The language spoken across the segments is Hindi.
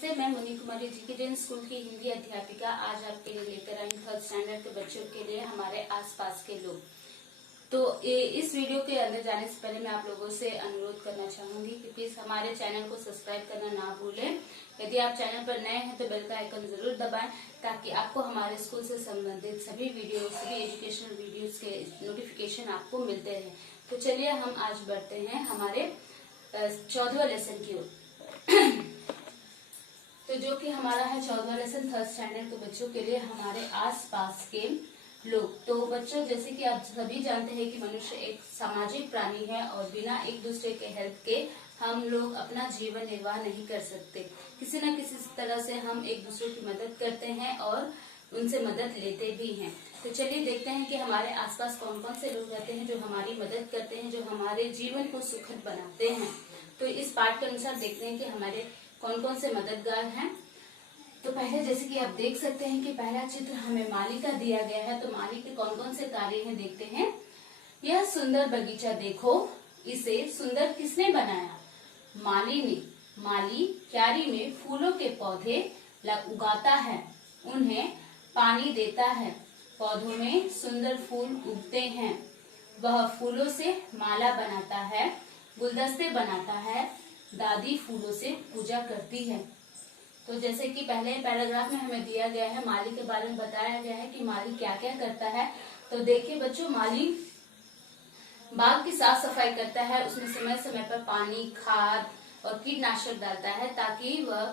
नमस्ते, मैं मुनि कुमारी जी के स्कूल की हिंदी अध्यापिका आज आपके लिए लेकर आई 3rd स्टैंडर्ड के बच्चों के लिए हमारे आसपास के लोग। तो इस वीडियो के अंदर जाने से पहले मैं आप लोगों से अनुरोध करना चाहूंगी कि प्लीज हमारे चैनल को सब्सक्राइब करना ना भूलें। यदि आप चैनल पर नए हैं तो बेल का आइकन जरूर दबाएं ताकि आपको हमारे स्कूल से संबंधित सभी एजुकेशनल वीडियोस के नोटिफिकेशन आपको मिलते रहे। तो चलिए हम आज बढ़ते हैं हमारे 14वां लेसन की ओर। तो जो कि हमारा है 14वां लेसन 3rd स्टैंडर्ड के बच्चों के लिए हमारे आसपास के लोग। तो बच्चों, जैसे कि आप सभी जानते हैं कि मनुष्य एक सामाजिक प्राणी है और बिना एक दूसरे के हेल्प के हम लोग अपना जीवन निर्वाह नहीं कर सकते। किसी न किसी तरह से हम एक दूसरे की मदद करते हैं और उनसे मदद लेते भी हैं। तो चलिए देखते हैं कि हमारे आसपास कौन कौन से लोग रहते हैं जो हमारी मदद करते हैं, जो हमारे जीवन को सुखद बनाते हैं। तो इस पाठ के अनुसार देखते हैं कि हमारे कौन कौन से मददगार हैं। तो पहले जैसे कि आप देख सकते हैं कि पहला चित्र हमें माली का दिया गया है। तो माली के कौन कौन से कार्य हैं देखते हैं। यह सुंदर बगीचा देखो, इसे सुंदर किसने बनाया? माली ने। माली क्यारी में फूलों के पौधे उगाता है, उन्हें पानी देता है, पौधों में सुंदर फूल उगते हैं। वह फूलों से माला बनाता है, गुलदस्ते बनाता है, दादी फूलों से पूजा करती है। तो जैसे कि पहले पैराग्राफ में हमें दिया गया है, माली के बारे में बताया गया है कि माली क्या क्या करता है। तो देखिए बच्चों, माली बाग की साफ सफाई करता है, उसमें समय समय पर पानी, खाद और कीटनाशक डालता है ताकि वह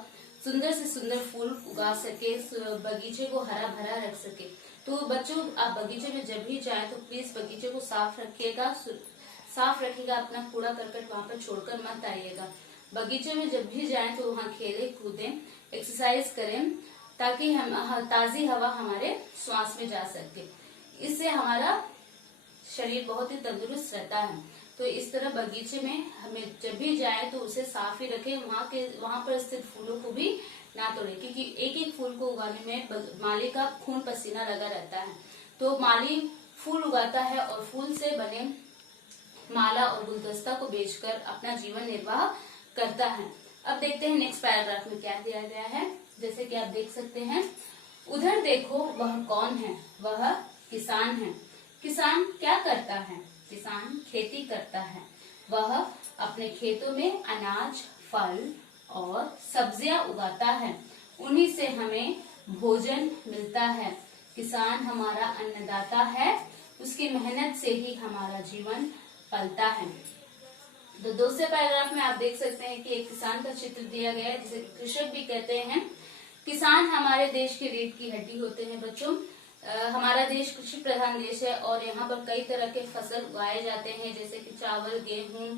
सुंदर से सुंदर फूल उगा सके, बगीचे को हरा भरा रख सके। तो बच्चों, आप बगीचे में जब भी जाएं तो प्लीज बगीचे को साफ रखिएगा, अपना कूड़ा करकट वहाँ पर छोड़कर मत आइएगा। बगीचे में जब भी जाएं तो वहाँ खेलें कूदें, एक्सरसाइज करें ताकि हम ताजी हवा हमारे श्वास में जा सके। इससे हमारा शरीर बहुत ही तंदुरुस्त रहता है। तो इस तरह बगीचे में हमें जब भी जाए तो उसे साफ ही रखें, वहाँ पर स्थित फूलों को भी ना तोड़े, क्योंकि एक एक फूल को उगाने में माली का खून पसीना लगा रहता है। तो माली फूल उगाता है और फूल से बने माला और गुलदस्ता को बेचकर अपना जीवन निर्वाह करता है। अब देखते हैं नेक्स्ट पैराग्राफ में क्या दिया गया है। जैसे कि आप देख सकते हैं, उधर देखो वह कौन है? वह किसान है। किसान क्या करता है? किसान खेती करता है। वह अपने खेतों में अनाज, फल और सब्जियां उगाता है, उन्हीं से हमें भोजन मिलता है। किसान हमारा अन्नदाता है, उसकी मेहनत से ही हमारा जीवन पलता है। तो दूसरे पैराग्राफ में आप देख सकते हैं कि एक किसान का चित्र दिया गया है, जिसे कृषक भी कहते हैं। किसान हमारे देश की रीढ़ की हड्डी होते हैं। बच्चों, हमारा देश कृषि प्रधान देश है और यहाँ पर कई तरह के फसल उगाए जाते हैं, जैसे कि चावल, गेहूं,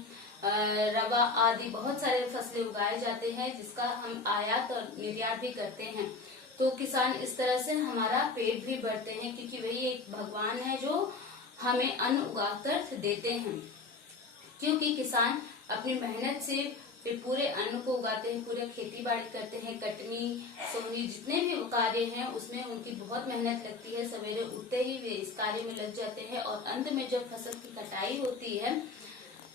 रवा आदि बहुत सारे फसलें उगाए जाते हैं, जिसका हम आयात और निर्यात भी करते हैं। तो किसान इस तरह से हमारा पेट भी भरते हैं, क्योंकि वही एक भगवान है जो हमें अन्न उगाकर देते हैं। क्योंकि किसान अपनी मेहनत से फिर पूरे अन्न को उगाते हैं, पूरे खेती बाड़ी करते हैं, कटनी, सोनी, जितने भी कार्य हैं उसमें उनकी बहुत मेहनत लगती है। सवेरे उठते ही वे इस कार्य में लग जाते हैं और अंत में जब फसल की कटाई होती है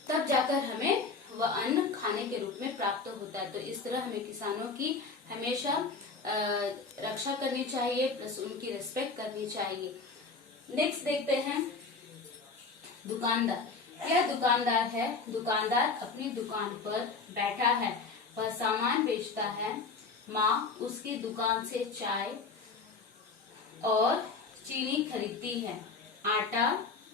तब जाकर हमें वह अन्न खाने के रूप में प्राप्त होता है। तो इस तरह हमें किसानों की हमेशा रक्षा करनी चाहिए, प्लस उनकी रिस्पेक्ट करनी चाहिए। नेक्स्ट देखते हैं दुकानदार। यह दुकानदार है। दुकानदार अपनी दुकान पर बैठा है, वह सामान बेचता है। माँ उसकी दुकान से चाय और चीनी खरीदती है, आटा,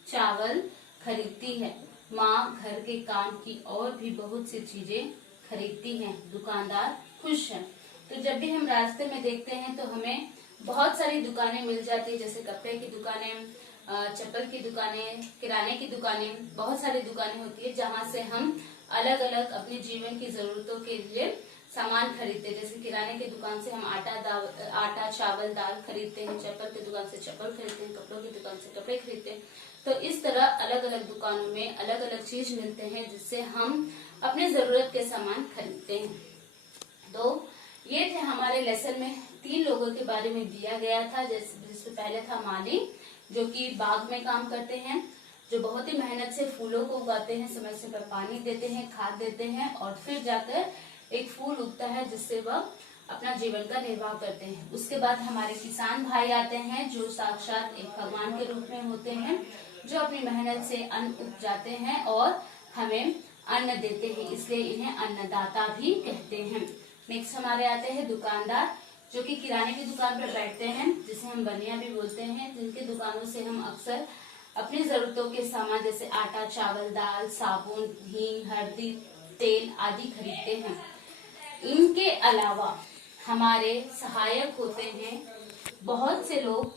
चावल खरीदती है। माँ घर के काम की और भी बहुत सी चीजें खरीदती हैं। दुकानदार खुश है। तो जब भी हम रास्ते में देखते हैं तो हमें बहुत सारी दुकानें मिल जाती है, जैसे कपड़े की दुकानें, चप्पल की दुकानें, किराने की दुकानें, बहुत सारी दुकानें होती है जहाँ से हम अलग अलग अपने जीवन की जरूरतों के लिए सामान खरीदते हैं। जैसे किराने की दुकान से हम आटा, चावल, दाल खरीदते हैं, चप्पल की दुकान से चप्पल खरीदते हैं, कपड़ों की दुकान से कपड़े खरीदते हैं। तो इस तरह अलग अलग दुकानों में अलग अलग चीज मिलते हैं, जिससे हम अपने जरूरत के सामान खरीदते हैं। तो ये थे हमारे लेसन में 3 लोगों के बारे में दिया गया था। जिसमें पहले था माली, जो कि बाग में काम करते हैं, जो बहुत ही मेहनत से फूलों को उगाते हैं, समय समय पर पानी देते हैं, खाद देते हैं और फिर जाकर एक फूल उगता है जिससे वह अपना जीवन का निर्वाह करते हैं। उसके बाद हमारे किसान भाई आते हैं, जो साक्षात एक भगवान के रूप में होते हैं, जो अपनी मेहनत से अन्न उपजाते हैं और हमें अन्न देते हैं, इसलिए इन्हें अन्नदाता भी कहते हैं। नेक्स्ट हमारे आते हैं दुकानदार, जो कि किराने की दुकान पर बैठते हैं, जिसे हम बनिया भी बोलते हैं, जिनकी दुकानों से हम अक्सर अपनी जरूरतों के सामान जैसे आटा, चावल, दाल, साबुन, घी, हल्दी, तेल आदि खरीदते हैं। इनके अलावा हमारे सहायक होते हैं बहुत से लोग,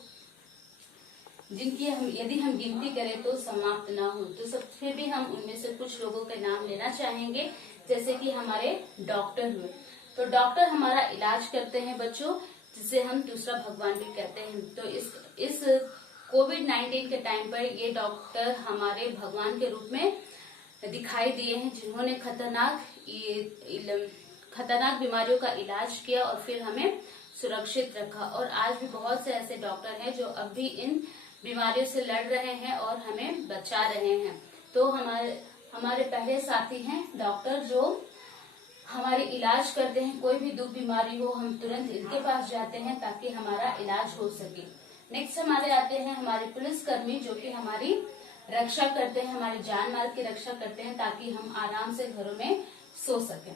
जिनकी यदि हम गिनती करें तो समाप्त ना हो, तो सब फिर भी हम उनमें से कुछ लोगों के नाम लेना चाहेंगे। जैसे कि हमारे डॉक्टर हुए, तो डॉक्टर हमारा इलाज करते हैं बच्चों, जिसे हम दूसरा भगवान भी कहते हैं। तो इस कोविड-19 के टाइम पर ये डॉक्टर हमारे भगवान के रूप में दिखाई दिए हैं, जिन्होंने खतरनाक बीमारियों का इलाज किया और फिर हमें सुरक्षित रखा। और आज भी बहुत से ऐसे डॉक्टर हैं जो अब भी इन बीमारियों से लड़ रहे हैं और हमें बचा रहे हैं। तो हमारे पहले साथी हैं डॉक्टर, जो हमारे इलाज करते हैं। कोई भी दुख बीमारी हो, हम तुरंत इनके पास जाते हैं ताकि हमारा इलाज हो सके। नेक्स्ट हमारे आते हैं हमारे पुलिसकर्मी, जो कि हमारी रक्षा करते हैं, हमारी जान माल की रक्षा करते हैं ताकि हम आराम से घरों में सो सकें।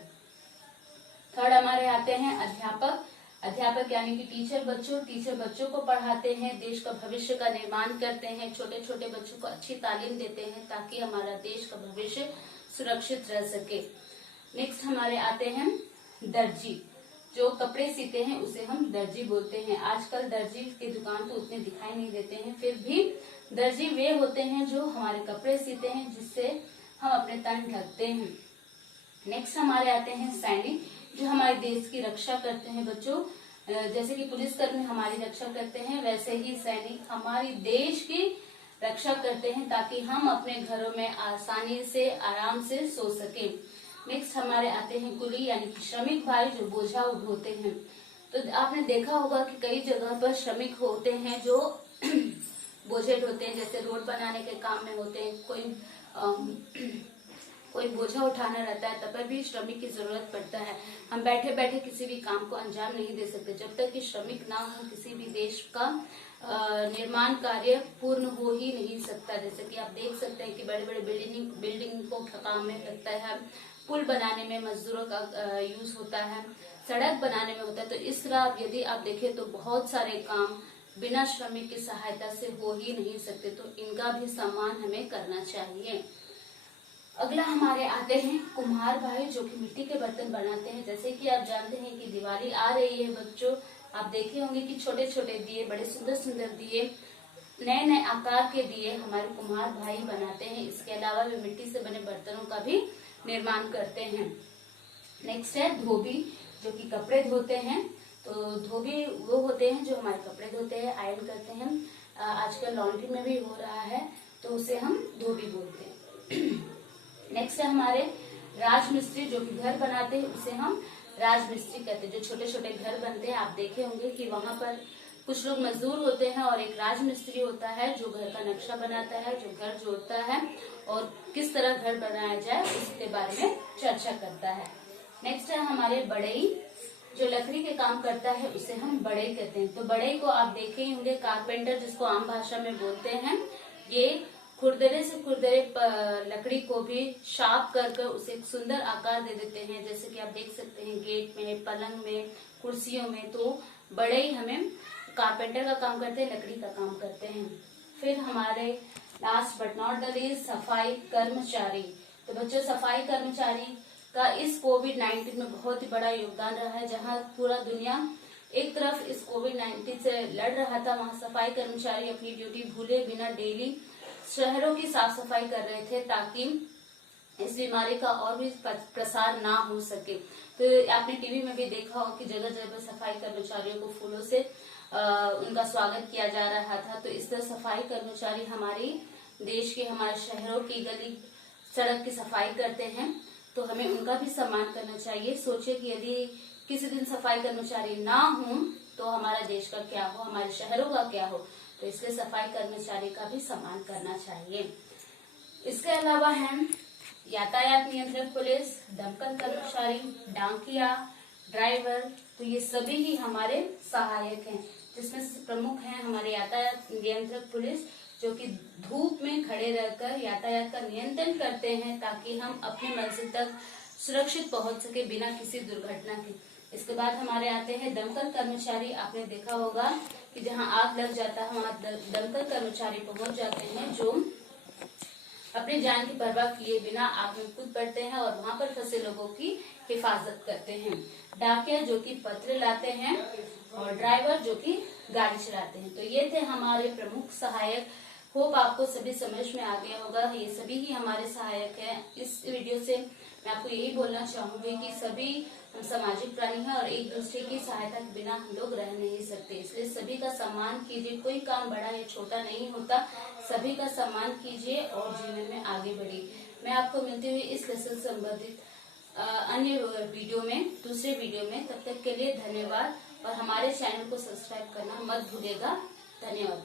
थर्ड हमारे आते हैं अध्यापक। अध्यापक यानी कि टीचर बच्चों को पढ़ाते हैं, देश का भविष्य का निर्माण करते हैं, छोटे छोटे बच्चों को अच्छी तालीम देते हैं ताकि हमारा देश का भविष्य सुरक्षित रह सके। नेक्स्ट हमारे आते हैं दर्जी, जो कपड़े सीते हैं उसे हम दर्जी बोलते हैं। आजकल दर्जी की दुकान तो उतने दिखाई नहीं देते हैं, फिर भी दर्जी वे होते हैं जो हमारे कपड़े सीते हैं, जिससे हम अपने तन ढकते हैं। नेक्स्ट हमारे आते हैं सैनिक, जो हमारे देश की रक्षा करते हैं बच्चों। जैसे कि पुलिसकर्मी हमारी रक्षा करते हैं, वैसे ही सैनिक हमारी देश की रक्षा करते हैं ताकि हम अपने घरों में आसानी से आराम से सो सके। नेक्स्ट हमारे आते हैं कुली यानी कि श्रमिक भाई, जो बोझा उठोते हैं। तो आपने देखा होगा कि कई जगह पर श्रमिक होते हैं जो बोझे ढोते हैं, जैसे रोड बनाने के काम में होते हैं। कोई बोझा उठाना रहता है, तब पर भी श्रमिक की जरूरत पड़ता है। हम बैठे बैठे किसी भी काम को अंजाम नहीं दे सकते। जब तक कि श्रमिक ना हो, किसी भी देश का निर्माण कार्य पूर्ण हो ही नहीं सकता। जैसे कि आप देख सकते हैं कि बड़े बड़े बिल्डिंग को काम में लगता है, पुल बनाने में मजदूरों का यूज होता है, सड़क बनाने में होता है। तो इस तरह यदि आप देखें तो बहुत सारे काम बिना श्रमिक की सहायता से हो ही नहीं सकते। तो इनका भी सम्मान हमें करना चाहिए। अगला हमारे आते हैं कुम्हार भाई, जो कि मिट्टी के बर्तन बनाते हैं। जैसे कि आप जानते हैं कि दिवाली आ रही है बच्चों, आप देखे होंगे कि छोटे छोटे दिए, बड़े सुंदर सुंदर दिए, नए नए आकार के दिए हमारे कुम्हार भाई बनाते हैं। इसके अलावा वे मिट्टी से बने बर्तनों का भी निर्माण करते हैं। नेक्स्ट है धोबी, जो कि कपड़े धोते हैं। तो धोबी वो होते हैं जो हमारे कपड़े धोते हैं, आयरन करते हैं। आजकल लॉन्ड्री में भी हो रहा है, तो उसे हम धोबी बोलते हैं। नेक्स्ट है हमारे राजमिस्त्री, जो कि घर बनाते हैं, उसे हम राजमिस्त्री कहते हैं। जो छोटे छोटे घर बनते हैं, आप देखे होंगे कि वहां पर कुछ लोग मजदूर होते हैं और एक राजमिस्त्री होता है जो घर का नक्शा बनाता है, जो घर जोड़ता है और किस तरह घर बनाया जाए उसके बारे में चर्चा करता है। नेक्स्ट है हमारे बढ़ई, जो लकड़ी के काम करता है, उसे हम बढ़ई कहते हैं। तो बढ़ई को आप देखे ही होंगे, कारपेंटर जिसको आम भाषा में बोलते हैं। ये खुरदरे से खुरदरे लकड़ी को भी शार्प कर उसे एक सुंदर आकार दे देते हैं। जैसे कि आप देख सकते हैं गेट में, पलंग में, कुर्सियों में। तो बढ़ई हमें कारपेंटर का काम करते हैं, लकड़ी का काम करते हैं। फिर हमारे last but not the least सफाई कर्मचारी। तो बच्चों, सफाई कर्मचारी का इस कोविड-19 में बहुत ही बड़ा योगदान रहा है। जहां पूरा दुनिया एक तरफ इस कोविड-19 से लड़ रहा था, वहां सफाई कर्मचारी अपनी ड्यूटी भूले बिना डेली शहरों की साफ सफाई कर रहे थे ताकि इस बीमारी का और भी प्रसार ना हो सके। तो आपने टीवी में भी देखा हो कि जगह जगह पर सफाई कर्मचारियों को फूलों से उनका स्वागत किया जा रहा था। तो इस तरह सफाई कर्मचारी हमारे देश के, हमारे शहरों की गली सड़क की सफाई करते हैं, तो हमें उनका भी सम्मान करना चाहिए। सोचिए कि यदि किसी दिन सफाई कर्मचारी ना हो तो हमारा देश का क्या हो, हमारे शहरों का क्या हो। तो इसलिए सफाई कर्मचारी का भी सम्मान करना चाहिए। इसके अलावा है यातायात नियंत्रक पुलिस, दमकल कर्मचारी, डाकिया, ड्राइवर, तो ये सभी ही हमारे सहायक हैं, जिसमें से प्रमुख हैं हमारे यातायात नियंत्रक पुलिस, जो कि धूप में खड़े रहकर यातायात का नियंत्रण करते हैं ताकि हम अपने मंजिल तक सुरक्षित पहुंच सके बिना किसी दुर्घटना के। इसके बाद हमारे आते हैं दमकल कर्मचारी। आपने देखा होगा कि जहां आग लग जाता है वहां दमकल कर्मचारी पहुंच जाते हैं, जो अपनी जान की परवाह किए बिना आग में कूद पड़ते हैं और वहां पर फंसे लोगों की हिफाजत करते हैं। डाकिया जो कि पत्र लाते हैं और ड्राइवर जो कि गाड़ी चलाते हैं। तो ये थे हमारे प्रमुख सहायक। होप आपको सभी समझ में आ गया होगा, ये सभी ही हमारे सहायक हैं। इस वीडियो से मैं आपको यही बोलना चाहूंगी कि सभी हम सामाजिक प्राणी हैं और एक दूसरे की सहायता के बिना हम लोग रह नहीं सकते। इसलिए सभी का सम्मान कीजिए। कोई काम बड़ा या छोटा नहीं होता, सभी का सम्मान कीजिए और जीवन में आगे बढ़िए। मैं आपको मिलती हुई इस लेसन संबंधित अन्य वीडियो में, दूसरे वीडियो में। तब तक के लिए धन्यवाद और हमारे चैनल को सब्सक्राइब करना मत भूलिएगा। धन्यवाद।